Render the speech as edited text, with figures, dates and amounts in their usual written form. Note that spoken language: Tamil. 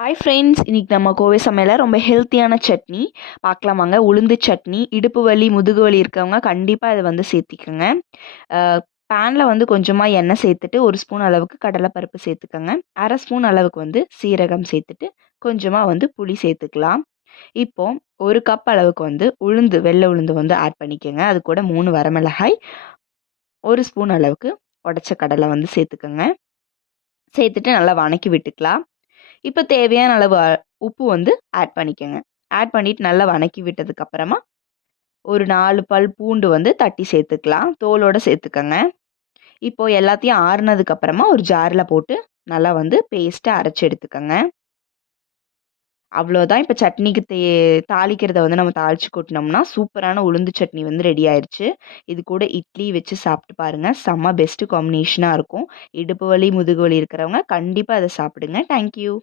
ஹாய் ஃப்ரெண்ட்ஸ், இன்னைக்கு நம்ம கோவை சமையலில் ரொம்ப ஹெல்த்தியான சட்னி பார்க்கலாமாங்க. உளுந்து சட்னி. இடுப்பு வலி முதுகு வலி இருக்கவங்க கண்டிப்பாக இதை வந்து சேர்த்திக்கோங்க. பேனில் வந்து கொஞ்சமாக எண்ணெய் சேர்த்துட்டு 1 ஸ்பூன் அளவுக்கு கடலைப்பருப்பு சேர்த்துக்கோங்க. 1/2 ஸ்பூன் அளவுக்கு வந்து சீரகம் சேர்த்துட்டு கொஞ்சமாக வந்து புளி சேர்த்துக்கலாம். இப்போ 1 கப் அளவுக்கு வந்து வெள்ளை உளுந்து வந்து ஆட் பண்ணிக்கோங்க. அது கூட 3 வரமிளகாய், 1 ஸ்பூன் அளவுக்கு உடச்ச கடலை வந்து சேர்த்துக்கோங்க. சேர்த்துட்டு நல்லா வணக்கி விட்டுக்கலாம். இப்போ தேவையான அளவு உப்பு வந்து ஆட் பண்ணிக்கோங்க. ஆட் பண்ணிட்டு நல்லா வணக்கி விட்டதுக்கு அப்புறமா ஒரு 4 பல் பூண்டு வந்து தட்டி சேர்த்துக்கலாம். தோலோட சேர்த்துக்கோங்க. இப்போ எல்லாத்தையும் ஆறுனதுக்கு அப்புறமா ஒரு ஜாரில் போட்டு நல்லா வந்து பேஸ்ட்டாக அரைச்சி எடுத்துக்கோங்க. அவ்வளோதான். இப்போ சட்னிக்கு தாளிக்கிறத வந்து நம்ம தாளிச்சு கொட்டினோம்னா சூப்பரான உளுந்து சட்னி வந்து ரெடி ஆயிடுச்சு. இது கூட இட்லி வச்சு சாப்பிட்டு பாருங்கள். செம்ம பெஸ்ட்டு காம்பினேஷனாக இருக்கும். இடுப்பு வலி முதுகு வலி இருக்கிறவங்க கண்டிப்பாக அதை சாப்பிடுங்க. தேங்க்யூ.